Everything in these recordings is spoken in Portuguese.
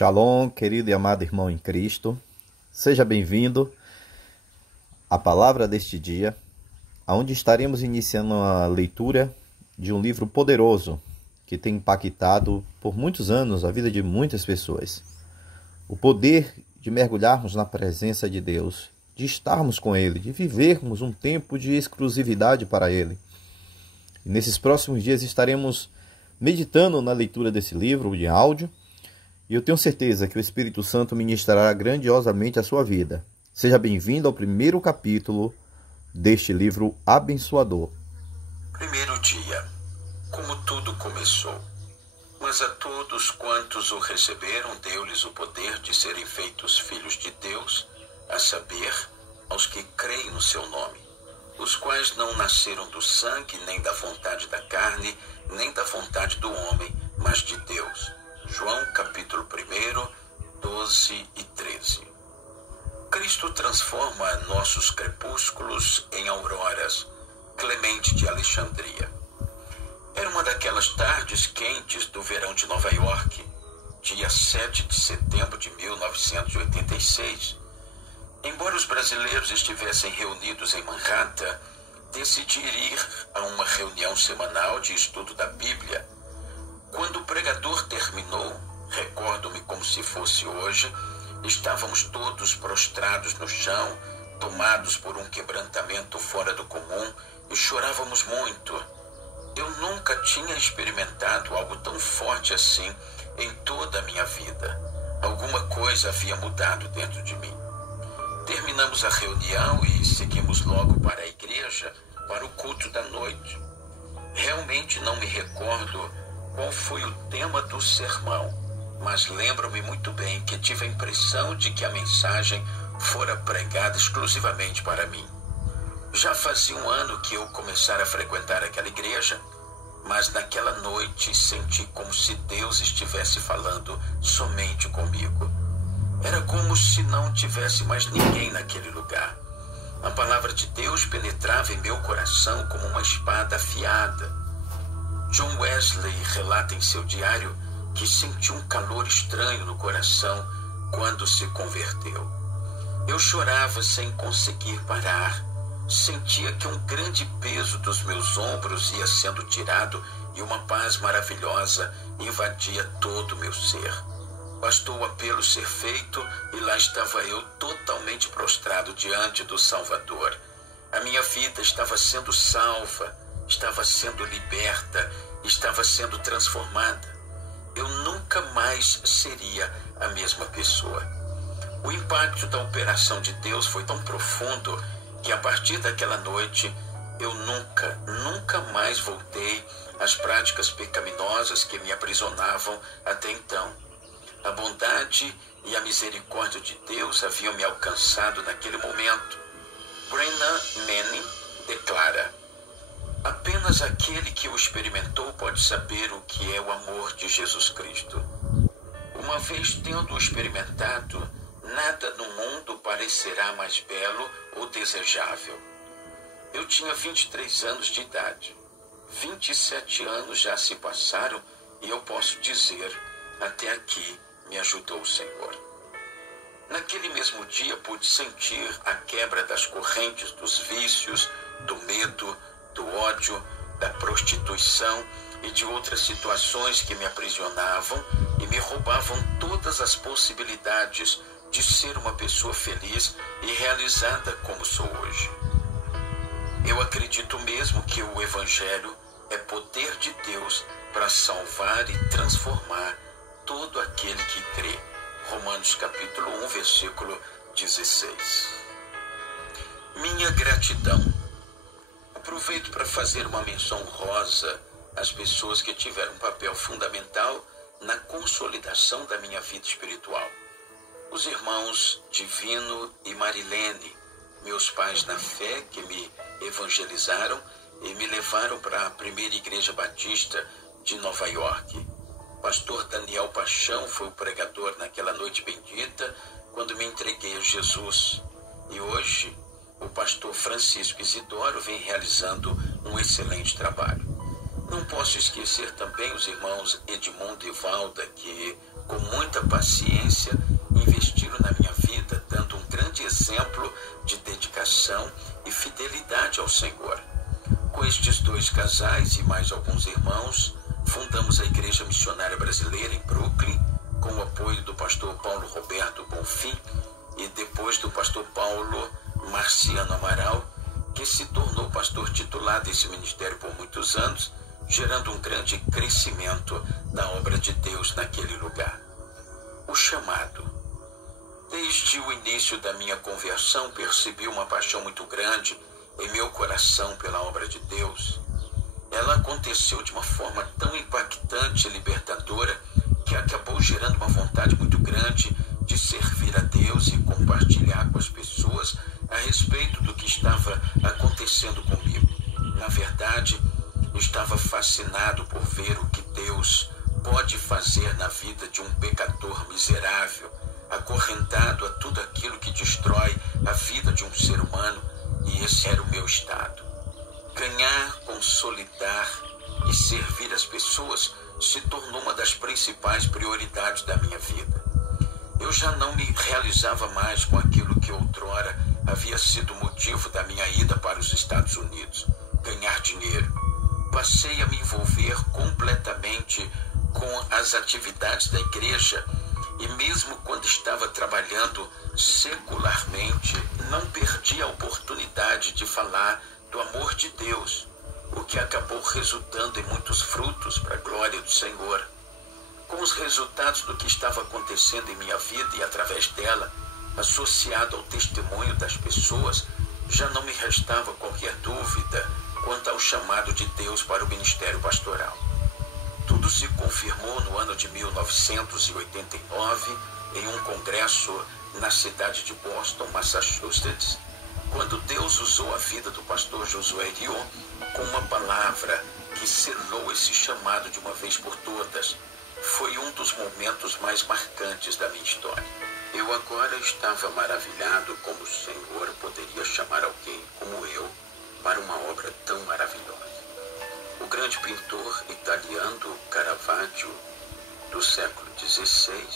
Shalom, querido e amado irmão em Cristo. Seja bem-vindo à palavra deste dia, onde estaremos iniciando a leitura de um livro poderoso que tem impactado por muitos anos a vida de muitas pessoas. O poder de mergulharmos na presença de Deus, de estarmos com Ele, de vivermos um tempo de exclusividade para Ele. E nesses próximos dias estaremos meditando na leitura desse livro de áudio, e eu tenho certeza que o Espírito Santo ministrará grandiosamente a sua vida. Seja bem-vindo ao primeiro capítulo deste livro abençoador. Primeiro dia. Como tudo começou. Mas a todos quantos o receberam, deu-lhes o poder de serem feitos filhos de Deus, a saber, aos que creem no seu nome, os quais não nasceram do sangue, nem da vontade da carne, nem da vontade do homem, mas de Deus. João capítulo 1, 12 e 13. Cristo transforma nossos crepúsculos em auroras. Clemente de Alexandria. Era uma daquelas tardes quentes do verão de Nova York, dia 7 de setembro de 1986. Embora os brasileiros estivessem reunidos em Manhattan, decidi ir a uma reunião semanal de estudo da Bíblia. Quando o pregador terminou, recordo-me como se fosse hoje, estávamos todos prostrados no chão, tomados por um quebrantamento fora do comum, e chorávamos muito. Eu nunca tinha experimentado algo tão forte assim em toda a minha vida. Alguma coisa havia mudado dentro de mim. Terminamos a reunião e seguimos logo para a igreja, para o culto da noite. Realmente não me recordo qual foi o tema do sermão, mas lembro-me muito bem que tive a impressão de que a mensagem fora pregada exclusivamente para mim. Já fazia um ano que eu começara a frequentar aquela igreja, mas naquela noite senti como se Deus estivesse falando somente comigo. Era como se não tivesse mais ninguém naquele lugar. A palavra de Deus penetrava em meu coração como uma espada afiada. John Wesley relata em seu diário que sentiu um calor estranho no coração quando se converteu. Eu chorava sem conseguir parar. Sentia que um grande peso dos meus ombros ia sendo tirado e uma paz maravilhosa invadia todo o meu ser. Bastou o apelo ser feito e lá estava eu totalmente prostrado diante do Salvador. A minha vida estava sendo salva, estava sendo liberta, estava sendo transformada. Eu nunca mais seria a mesma pessoa. O impacto da operação de Deus foi tão profundo que a partir daquela noite eu nunca mais voltei às práticas pecaminosas que me aprisionavam até então. A bondade e a misericórdia de Deus haviam me alcançado naquele momento. Brennan Manning declara: apenas aquele que o experimentou pode saber o que é o amor de Jesus Cristo. Uma vez tendo-o experimentado, nada no mundo parecerá mais belo ou desejável. Eu tinha 23 anos de idade. 27 anos já se passaram e eu posso dizer, até aqui me ajudou o Senhor. Naquele mesmo dia pude sentir a quebra das correntes dos vícios, do medo, do ódio, da prostituição e de outras situações que me aprisionavam e me roubavam todas as possibilidades de ser uma pessoa feliz e realizada como sou hoje. Eu acredito mesmo que o Evangelho é poder de Deus para salvar e transformar todo aquele que crê. Romanos capítulo 1, versículo 16. Minha gratidão. Aproveito para fazer uma menção honrosa às pessoas que tiveram um papel fundamental na consolidação da minha vida espiritual. Os irmãos Divino e Marilene, meus pais na fé que me evangelizaram e me levaram para a primeira igreja batista de Nova York. Pastor Daniel Paixão foi o pregador naquela noite bendita quando me entreguei a Jesus. E hoje o pastor Francisco Isidoro vem realizando um excelente trabalho. Não posso esquecer também os irmãos Edmundo e Valda, que, com muita paciência, investiram na minha vida, dando um grande exemplo de dedicação e fidelidade ao Senhor. Com estes dois casais e mais alguns irmãos, fundamos a Igreja Missionária Brasileira em Brooklyn, com o apoio do pastor Paulo Roberto Bonfim e depois do pastor Paulo Marciano Amaral, que se tornou pastor titular desse ministério por muitos anos, gerando um grande crescimento da obra de Deus naquele lugar. O chamado. Desde o início da minha conversão, percebi uma paixão muito grande em meu coração pela obra de Deus. Ela aconteceu de uma forma tão impactante e libertadora que acabou gerando uma vontade muito grande de servir a Deus e compartilhar com as pessoas a respeito do que estava acontecendo comigo. Na verdade, estava fascinado por ver o que Deus pode fazer na vida de um pecador miserável, acorrentado a tudo aquilo que destrói a vida de um ser humano, e esse era o meu estado. Ganhar, consolidar e servir as pessoas se tornou uma das principais prioridades da minha vida. Eu já não me realizava mais com aquilo que outrora havia sido motivo da minha ida para os Estados Unidos, ganhar dinheiro. Passei a me envolver completamente com as atividades da igreja e mesmo quando estava trabalhando secularmente, não perdi a oportunidade de falar do amor de Deus, o que acabou resultando em muitos frutos para a glória do Senhor. Com os resultados do que estava acontecendo em minha vida e através dela, associado ao testemunho das pessoas, já não me restava qualquer dúvida quanto ao chamado de Deus para o ministério pastoral. Tudo se confirmou no ano de 1989, em um congresso na cidade de Boston, Massachusetts, quando Deus usou a vida do pastor Josué Rio com uma palavra que selou esse chamado de uma vez por todas. Foi um dos momentos mais marcantes da minha história. Eu agora estava maravilhado como o Senhor poderia chamar alguém como eu para uma obra tão maravilhosa. O grande pintor italiano Caravaggio, do século XVI,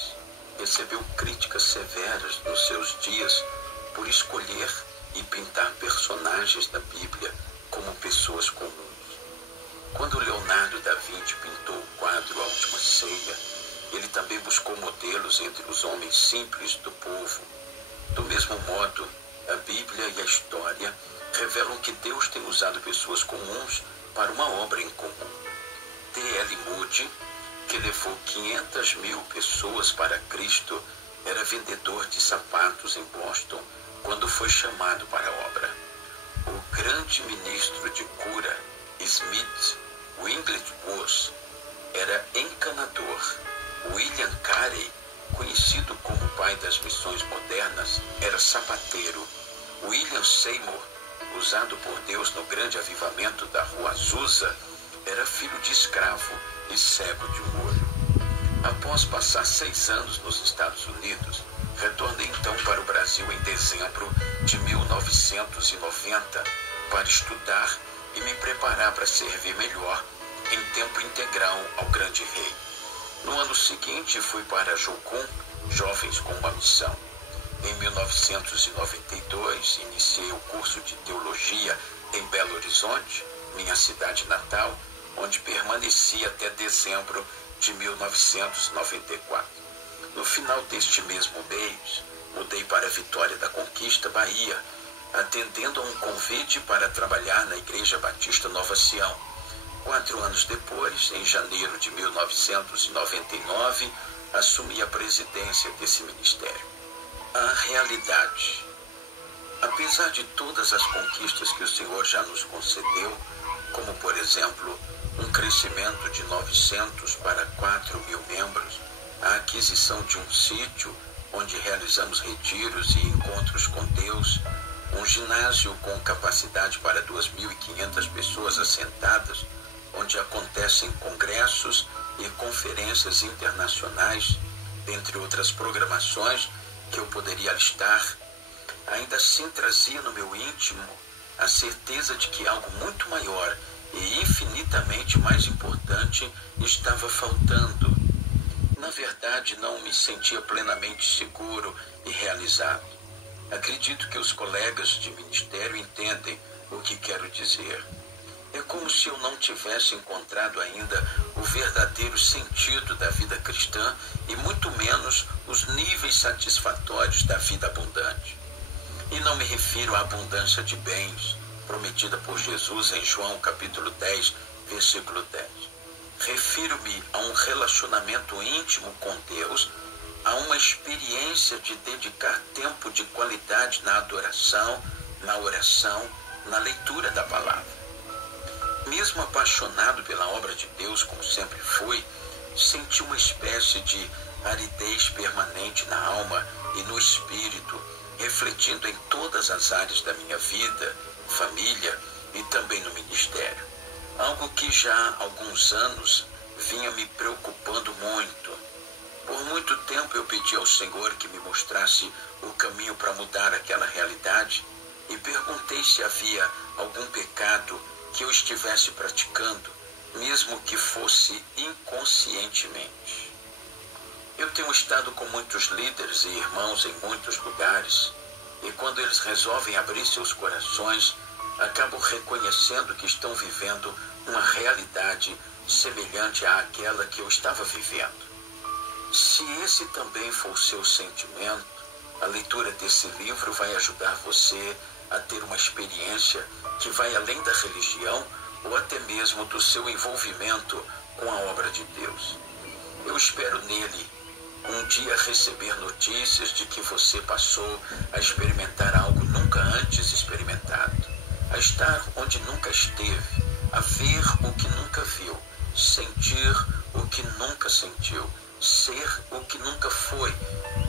recebeu críticas severas nos seus dias por escolher e pintar personagens da Bíblia como pessoas comuns. Quando Leonardo da Vinci pintou o quadro A Última Ceia, ele também buscou modelos entre os homens simples do povo. Do mesmo modo, a Bíblia e a história revelam que Deus tem usado pessoas comuns para uma obra em comum. T.L. Moody, que levou 500 mil pessoas para Cristo, era vendedor de sapatos em Boston quando foi chamado para a obra. O grande ministro de cura, Smith Wigglesworth, era encanador. William Carey, conhecido como o pai das missões modernas, era sapateiro. William Seymour, usado por Deus no grande avivamento da Rua Azusa, era filho de escravo e cego de um olho. Após passar 6 anos nos Estados Unidos, retornei então para o Brasil em dezembro de 1990 para estudar e me preparar para servir melhor em tempo integral ao grande rei. No ano seguinte fui para Jocum, Jovens com uma Missão. Em 1992 iniciei o curso de teologia em Belo Horizonte, minha cidade natal, onde permaneci até dezembro de 1994. No final deste mesmo mês, mudei para Vitória da Conquista, Bahia, atendendo a um convite para trabalhar na Igreja Batista Nova Sião. 4 anos depois, em janeiro de 1999, assumi a presidência desse ministério. A realidade. Apesar de todas as conquistas que o Senhor já nos concedeu, como por exemplo, um crescimento de 900 para 4.000 membros, a aquisição de um sítio onde realizamos retiros e encontros com Deus, um ginásio com capacidade para 2.500 pessoas assentadas, onde acontecem congressos e conferências internacionais, dentre outras programações que eu poderia listar, ainda assim trazia no meu íntimo a certeza de que algo muito maior e infinitamente mais importante estava faltando. Na verdade, não me sentia plenamente seguro e realizado. Acredito que os colegas de ministério entendem o que quero dizer. É como se eu não tivesse encontrado ainda o verdadeiro sentido da vida cristã e muito menos os níveis satisfatórios da vida abundante. E não me refiro à abundância de bens prometida por Jesus em João capítulo 10, versículo 10. Refiro-me a um relacionamento íntimo com Deus, a uma experiência de dedicar tempo de qualidade na adoração, na oração, na leitura da palavra. Mesmo apaixonado pela obra de Deus, como sempre fui, senti uma espécie de aridez permanente na alma e no espírito, refletindo em todas as áreas da minha vida, família e também no ministério. Algo que já há alguns anos vinha me preocupando muito. Por muito tempo eu pedi ao Senhor que me mostrasse o caminho para mudar aquela realidade e perguntei se havia algum pecado que eu estivesse praticando, mesmo que fosse inconscientemente. Eu tenho estado com muitos líderes e irmãos em muitos lugares, e quando eles resolvem abrir seus corações, acabo reconhecendo que estão vivendo uma realidade semelhante àquela que eu estava vivendo. Se esse também for o seu sentimento, a leitura desse livro vai ajudar você a ter uma experiência que vai além da religião ou até mesmo do seu envolvimento com a obra de Deus. Eu espero nele um dia receber notícias de que você passou a experimentar algo nunca antes experimentado, a estar onde nunca esteve, a ver o que nunca viu, sentir o que nunca sentiu, ser o que nunca foi,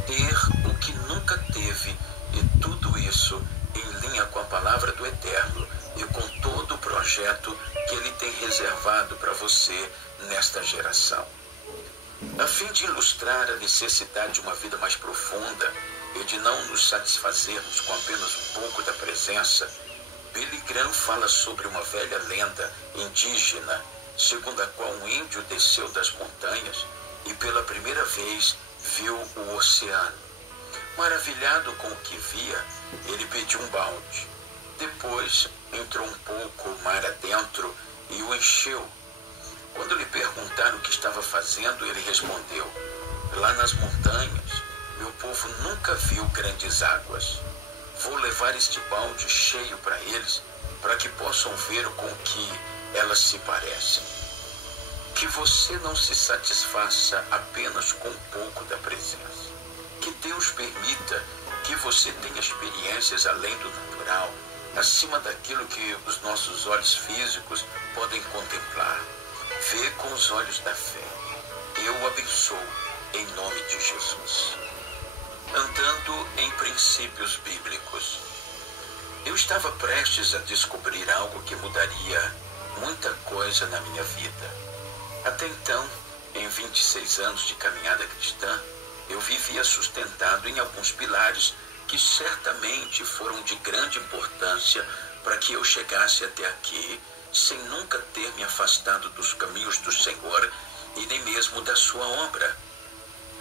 ter o que nunca teve, e tudo isso em linha com a palavra do Eterno e com todo o projeto que Ele tem reservado para você nesta geração. A fim de ilustrar a necessidade de uma vida mais profunda e de não nos satisfazermos com apenas um pouco da presença, Billy Graham fala sobre uma velha lenda indígena, segundo a qual um índio desceu das montanhas e pela primeira vez viu o oceano. Maravilhado com o que via, ele pediu um balde. Depois entrou um pouco mar adentro e o encheu. Quando lhe perguntaram o que estava fazendo, ele respondeu: lá nas montanhas, meu povo nunca viu grandes águas. Vou levar este balde cheio para eles, para que possam ver com que elas se parecem. Que você não se satisfaça apenas com um pouco da presença. Que Deus permita que você tenha experiências além do natural, acima daquilo que os nossos olhos físicos podem contemplar. Vê com os olhos da fé. Eu o abençoo em nome de Jesus. Andando em princípios bíblicos. Eu estava prestes a descobrir algo que mudaria muita coisa na minha vida. Até então, em 26 anos de caminhada cristã, eu vivia sustentado em alguns pilares que certamente foram de grande importância para que eu chegasse até aqui, sem nunca ter me afastado dos caminhos do Senhor e nem mesmo da sua obra.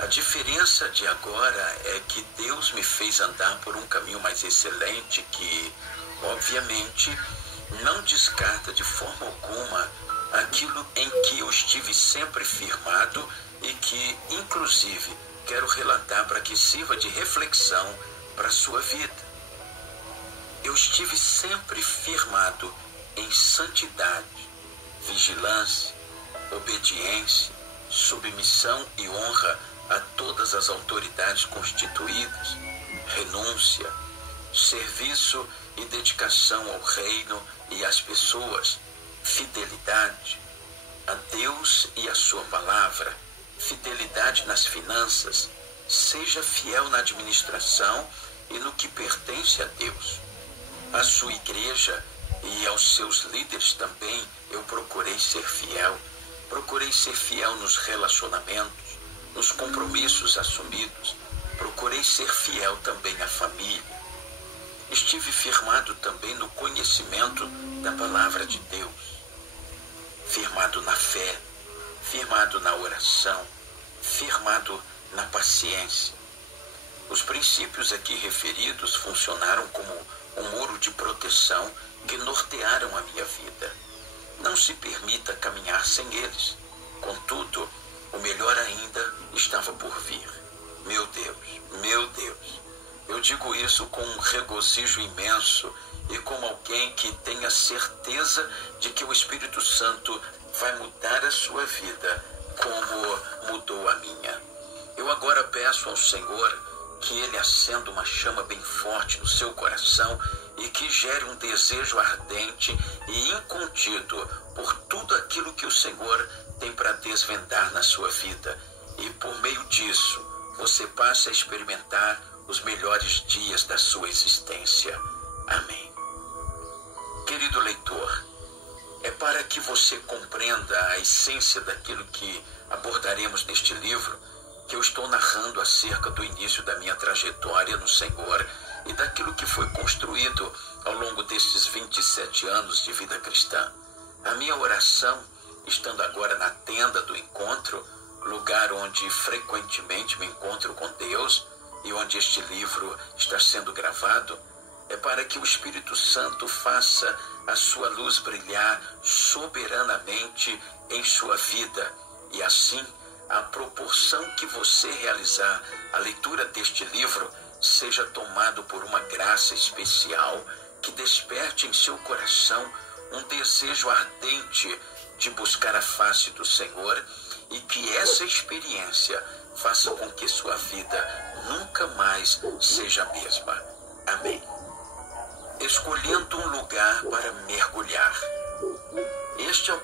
A diferença de agora é que Deus me fez andar por um caminho mais excelente que, obviamente, não descarta de forma alguma aquilo em que eu estive sempre firmado e que, inclusive, quero relatar para que sirva de reflexão para a sua vida. Eu estive sempre firmado em santidade, vigilância, obediência, submissão e honra a todas as autoridades constituídas, renúncia, serviço e dedicação ao reino e às pessoas, fidelidade a Deus e a sua palavra, fidelidade nas finanças, seja fiel na administração e no que pertence a Deus. À sua igreja e aos seus líderes também eu procurei ser fiel nos relacionamentos, nos compromissos assumidos, procurei ser fiel também à família. Estive firmado também no conhecimento da palavra de Deus. firmado na fé, firmado na oração, firmado na paciência. Os princípios aqui referidos funcionaram como um muro de proteção que nortearam a minha vida. Não se permita caminhar sem eles. Contudo, o melhor ainda estava por vir. Meu Deus, eu digo isso com um regozijo imenso e como alguém que tem a certeza de que o Espírito Santo vai mudar a sua vida como mudou a minha. Eu agora peço ao Senhor que Ele acenda uma chama bem forte no seu coração e que gere um desejo ardente e incontido por tudo aquilo que o Senhor tem para desvendar na sua vida. E por meio disso, você passe a experimentar os melhores dias da sua existência. Amém. Querido leitor, é para que você compreenda a essência daquilo que abordaremos neste livro que eu estou narrando acerca do início da minha trajetória no Senhor e daquilo que foi construído ao longo desses 27 anos de vida cristã. A minha oração, estando agora na tenda do encontro, lugar onde frequentemente me encontro com Deus e onde este livro está sendo gravado, é para que o Espírito Santo faça a sua luz brilhar soberanamente em sua vida e assim, à proporção que você realizar a leitura deste livro, seja tomado por uma graça especial que desperte em seu coração um desejo ardente de buscar a face do Senhor e que essa experiência faça com que sua vida nunca mais seja a mesma. Amém. Escolhendo um lugar para mergulhar. Este é o